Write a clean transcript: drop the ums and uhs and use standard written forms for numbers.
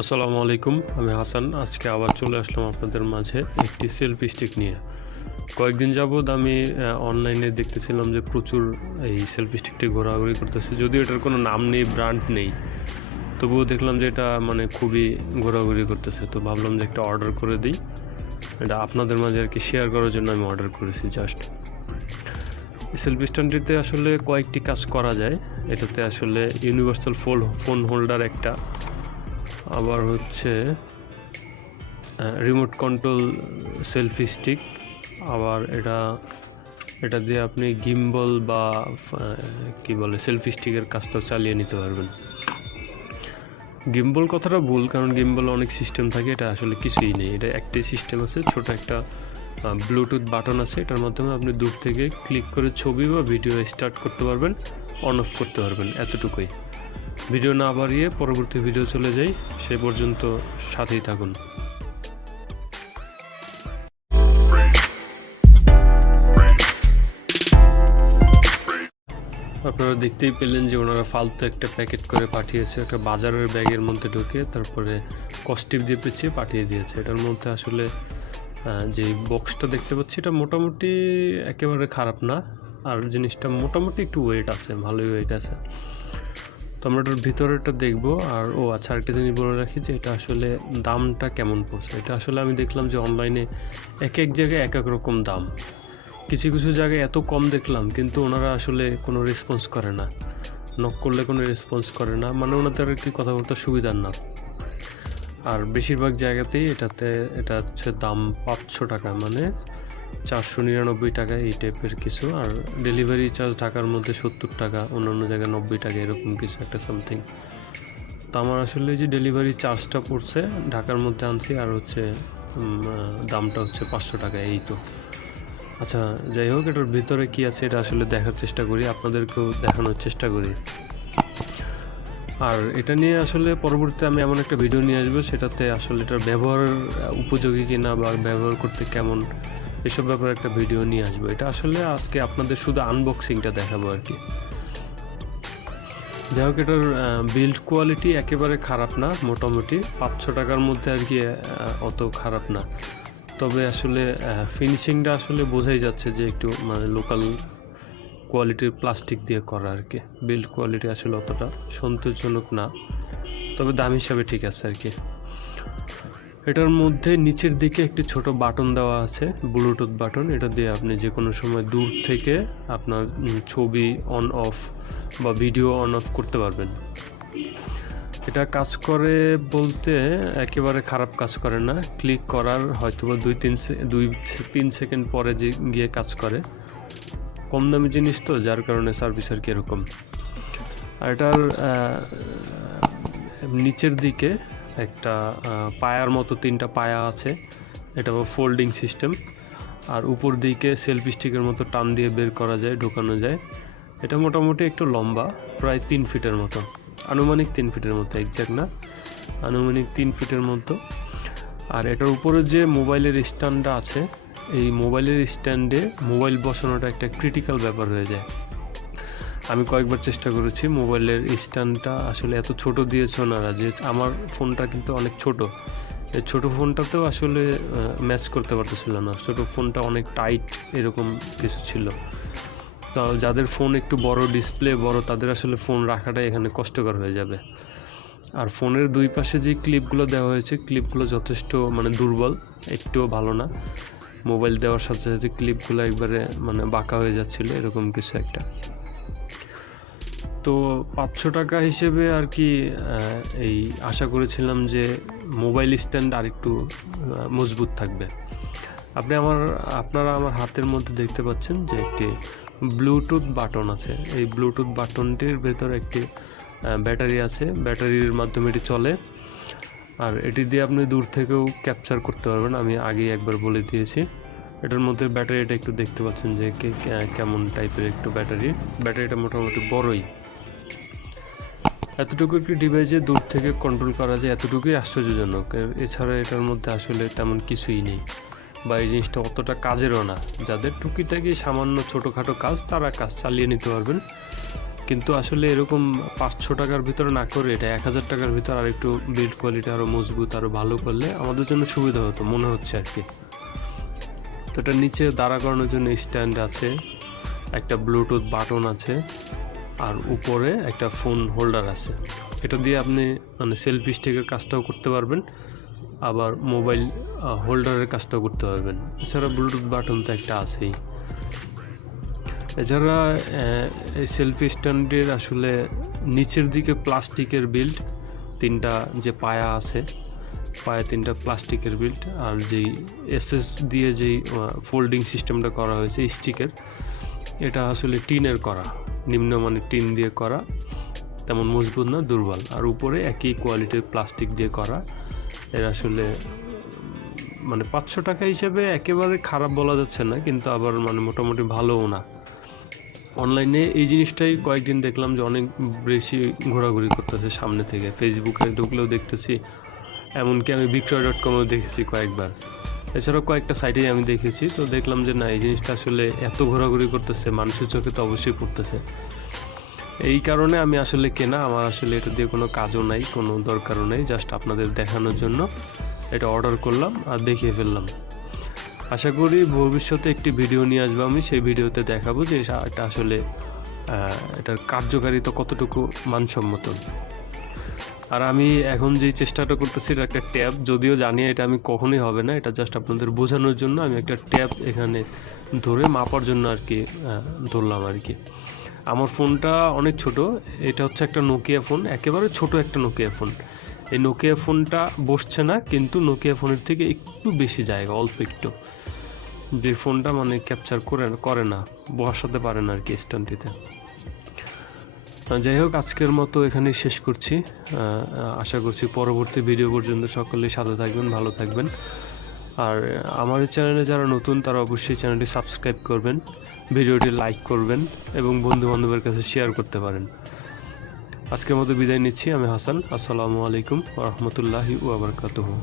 আসসালামু আলাইকুম, আমি হাসান। আজকে আবার চলে আসলাম আপনাদের মাঝে একটি সেলফি স্টিক নিয়ে। কয়েকদিন যাবৎ আমি অনলাইনে দেখতেছিলাম যে প্রচুর এই সেলফি স্টিকটি ঘোরাঘুরি করতেছে। যদিও এটার কোনো নাম নেই, ব্র্যান্ড নেই, তবুও দেখলাম যে এটা খুবই ঘোরাঘুরি করতেছে। তো ভাবলাম যে একটা অর্ডার করে দিই। এটা আপনাদের মাঝে আর কি শেয়ার করার জন্য আমি অর্ডার করেছি জাস্ট। এই সেলফি স্ট্যান্ডটিতে আসলে কয়েকটি কাজ করা যায়। এটাতে আসলে ইউনিভার্সাল ফোন হোল্ডার একটা, আবার হচ্ছে রিমোট কন্ট্রোল সেলফি স্টিক, আবার এটা দিয়ে আপনি গিম্বল বা কি বলে সেলফি স্টিকের কাজটা চালিয়ে নিতে পারবেন। গিম্বল কথাটা ভুল, কারণ গিম্বল অনেক সিস্টেম থাকে, এটা আসলে কিছুই নেই। এটা একটাই সিস্টেম আছে, ছোট একটা ব্লুটুথ বাটন আছে, এটার মাধ্যমে আপনি দূর থেকে ক্লিক করে ছবি বা ভিডিও স্টার্ট করতে পারবেন, অন অফ করতে পারবেন, এতটুকুই। ভিডিও না বাড়িয়ে পরবর্তী ভিডিও চলে যাই, সে পর্যন্ত সাথেই থাকুন। আপনারা দেখতেই পেলেন যে ওনারা ফালতু একটা প্যাকেট করে পাঠিয়েছে, একটা বাজারের ব্যাগের মধ্যে ঢুকে তারপরে কস্টিপ দিয়ে পেঁচিয়ে পাঠিয়ে দিয়েছে। এটার মধ্যে আসলে যে বক্সটা দেখতে পাচ্ছি এটা মোটামুটি একেবারে খারাপ না, আর জিনিসটা মোটামুটি একটু ওয়েট আছে, ভালোই ওয়েট আছে। তো আমরা এটার ভিতরেটা দেখবো। আর আচ্ছা, আরেকটা জিনিস বলে রাখি যে এটা আসলে দামটা কেমন পড়ছে। এটা আসলে আমি দেখলাম যে অনলাইনে এক এক জায়গায় এক এক রকম দাম। কিছু কিছু জায়গায় এত কম দেখলাম, কিন্তু ওনারা আসলে কোনো রেসপন্স করে না, নক করলে কোনো রেসপন্স করে না, মানে ওনাদের আর কি কথা বলতে সুবিধার না। আর বেশিরভাগ জায়গাতেই এটা হচ্ছে দাম 500 টাকা, মানে 499 টাকা এই টাইপের কিছু। আর ডেলিভারি চার্জ ঢাকার মধ্যে 70 টাকা, অন্যান্য জায়গায় 90 টাকা, এরকম কিছু একটা সামথিং। তো আমার আসলে যে ডেলিভারি চার্জটা পড়ছে, ঢাকার মধ্যে আনছি, আর হচ্ছে দামটা হচ্ছে 500 টাকা, এই তো। আচ্ছা, যাই হোক, এটার ভিতরে কি আছে এটা আসলে দেখার চেষ্টা করি, আপনাদেরকেও দেখানোর চেষ্টা করি। আর এটা নিয়ে আসলে পরবর্তীতে আমি এমন একটা ভিডিও নিয়ে আসবো, সেটাতে আসলে এটার ব্যবহার উপযোগী কিনা বা ব্যবহার করতে কেমন, এসব ব্যাপারে একটা ভিডিও নিয়ে আসবো। এটা আসলে আজকে আপনাদের শুধু আনবক্সিংটা দেখাবো আর কি। যাই হোক, এটার বিল্ড কোয়ালিটি একেবারে খারাপ না, মোটামুটি 500 টাকার মধ্যে আর কি, অত খারাপ না। তবে আসলে ফিনিশিংটা আসলে বোঝাই যাচ্ছে যে একটু মানে লোকাল কোয়ালিটির প্লাস্টিক দিয়ে করা আর কি। বিল্ড কোয়ালিটি আসলে অতটা সন্তোষজনক না, তবে দাম হিসাবে ঠিক আছে আর কি। এটার মধ্যে নিচের দিকে একটি ছোট বাটন দেওয়া আছে, ব্লুটুথ বাটন। এটা দিয়ে আপনি যে কোনো সময় দূর থেকে আপনার ছবি অন অফ বা ভিডিও অন অফ করতে পারবেন। এটা কাজ করে বলতে একেবারে খারাপ কাজ করে না, ক্লিক করার হয়তো বা 2-3 সেকেন্ড পরে যে গিয়ে কাজ করে। কম দামি জিনিস তো, যার কারণে সার্ভিস আর কি এরকম। আর এটার নিচের দিকে একটা পায়ার মতো 3টা পায়া আছে, এটা ফোল্ডিং সিস্টেম। আর উপর দিকে সেলফি স্টিকের মতো টান দিয়ে বের করা যায়, ঢোকানো যায়। এটা মোটামুটি একটু লম্বা, প্রায় 3 ফিটের মতো, আনুমানিক 3 ফিটের মতো, একজ্যাক্ট না, আনুমানিক 3 ফিটের মতো। আর এটার উপরে যে মোবাইলের স্ট্যান্ডটা আছে, এই মোবাইলের স্ট্যান্ডে মোবাইল বসানোটা একটা ক্রিটিক্যাল ব্যাপার হয়ে যায়। আমি কয়েকবার চেষ্টা করেছি, মোবাইলের স্ট্যান্ডটা আসলে এত ছোট দিয়েছে ওনারা, যে আমার ফোনটা কিন্তু অনেক ছোট, এই ছোটো ফোনটাতেও আসলে ম্যাচ করতে পারতেছিল না। ছোটো ফোনটা অনেক টাইট, এরকম কিছু ছিল। তো যাদের ফোন একটু বড়, ডিসপ্লে বড়, তাদের আসলে ফোন রাখাটাই এখানে কষ্টকর হয়ে যাবে। আর ফোনের দুই পাশে যে ক্লিপগুলো দেওয়া হয়েছে, ক্লিপগুলো যথেষ্ট মানে দুর্বল, একটুও ভালো না। মোবাইল দেওয়ার সাথে সাথে ক্লিপগুলো একবারে মানে বাঁকা হয়ে যাচ্ছিল, এরকম কিছু একটা। তো 500 টাকা হিসেবে আর কি এই আশা করেছিলাম যে মোবাইল স্ট্যান্ড আর একটু মজবুত থাকবে। আপনারা আমার হাতের মধ্যে দেখতে পাচ্ছেন যে একটি ব্লুটুথ বাটন আছে। এই ব্লুটুথ বাটনটির ভেতরে একটি ব্যাটারি আছে, ব্যাটারির মাধ্যমে এটি চলে। আর এটি দিয়ে আপনি দূর থেকেও ক্যাপচার করতে পারবেন, আমি আগেই একবার বলে দিয়েছি। এটার মধ্যে ব্যাটারিটা একটু দেখতে পাচ্ছেন যে কেমন টাইপের একটু ব্যাটারিটা মোটামুটি বড়ই। এতটুকু একটি ডিভাইসে দূর থেকে কন্ট্রোল করা যায়, এতটুকুই আশ্চর্যজনক। এছাড়া এটার মধ্যে আসলে তেমন কিছুই নেই, বা এই জিনিসটা অতটা কাজেরও না। যাদের টুকিটাকি সামান্য ছোটোখাটো কাজ, তারা কাজ চালিয়ে নিতে পারবেন, কিন্তু আসলে এরকম 500 টাকার ভিতরে না করে এটা 1000 টাকার ভিতরে আর একটু বিল্ড কোয়ালিটি আরও মজবুত আরও ভালো করলে আমাদের জন্য সুবিধা হতো মনে হচ্ছে আর কি। তো এটার নিচে দাঁড়া করানোর জন্য স্ট্যান্ড আছে, একটা ব্লুটুথ বাটন আছে, আর উপরে একটা ফোন হোল্ডার আছে। এটা দিয়ে আপনি মানে সেলফি স্টিকের কাজটাও করতে পারবেন, আবার মোবাইল হোল্ডারের কাজটাও করতে পারবেন। এছাড়া ব্লুটুথ বাটন তো একটা আছেই। এছাড়া এই সেলফি স্ট্যান্ডের আসলে নিচের দিকে প্লাস্টিকের বিল্ড, 3টা যে পায়া আছে, পায়ে 3টা প্লাস্টিকের বিল্ড, আর যেই এসএস দিয়ে যেই ফোল্ডিং সিস্টেমটা করা হয়েছে স্টিকের, এটা আসলে টিনের করা, নিম্নমানের টিন দিয়ে করা, তেমন মজবুত না, দুর্বল। আর উপরে একই কোয়ালিটির প্লাস্টিক দিয়ে করা। এর আসলে মানে 500 টাকা হিসেবে একেবারে খারাপ বলা যাচ্ছে না, কিন্তু আবার মানে মোটামুটি ভালোও না। অনলাইনে এই জিনিসটাই কয়েকদিন দেখলাম যে অনেক বেশি ঘোরাঘুরি করতেছে সামনে থেকে, ফেসবুকে ঢুকলেও দেখতেছি, এমনকি আমি বিক্রয়.comও দেখেছি কয়েকবার, এছাড়াও কয়েকটা সাইটেই আমি দেখেছি। তো দেখলাম যে না, এই জিনিসটা আসলে এত ঘোরাঘুরি করতেছে, মানুষের চোখে তো অবশ্যই পড়তেছে। এই কারণে আমি আসলে কেনা, আমার আসলে এটা দিয়ে কোনো কাজও নাই, কোনো দরকারও নেই, জাস্ট আপনাদের দেখানোর জন্য এটা অর্ডার করলাম আর দেখিয়ে ফেললাম। আশা করি ভবিষ্যতে একটি ভিডিও নিয়ে আসবো, আমি সেই ভিডিওতে দেখাবো যে এটা আসলে এটার কার্যকারিতা কতটুকু মানসম্মত। আর আমি এখন যেই চেষ্টাটা করতেছি, এটা একটা ট্যাব, যদিও জানি এটা আমি কখনোই হবে না, এটা জাস্ট আপনাদের বোঝানোর জন্য আমি একটা ট্যাব এখানে ধরে মাপার জন্য আর কি ধরলাম আর কি। আমার ফোনটা অনেক ছোট, এটা হচ্ছে একটা নোকিয়া ফোন, একেবারে ছোট একটা নোকিয়া ফোন। এই নোকিয়া ফোনটা বসছে না, কিন্তু নোকিয়া ফোনের থেকে একটু বেশি জায়গা, অল্প একটু, যে ফোনটা মানে ক্যাপচার করে না, বসাতে পারে না আর কি স্ট্যান্ডটিতে। যাই হোক, আজকের মতো এখানেই শেষ করছি। আশা করছি পরবর্তী ভিডিও পর্যন্ত সকলেই সাথে থাকবেন, ভালো থাকবেন। আর আমার চ্যানেলে যারা নতুন তারা অবশ্যই চ্যানেলটি সাবস্ক্রাইব করবেন, ভিডিওটি লাইক করবেন এবং বন্ধু বান্ধবের কাছে শেয়ার করতে পারেন। আজকের মতো বিদায় নিচ্ছি, আমি হাসান। আসসালামু আলাইকুম ওয়া রাহমাতুল্লাহি ওয়া বারাকাতুহু।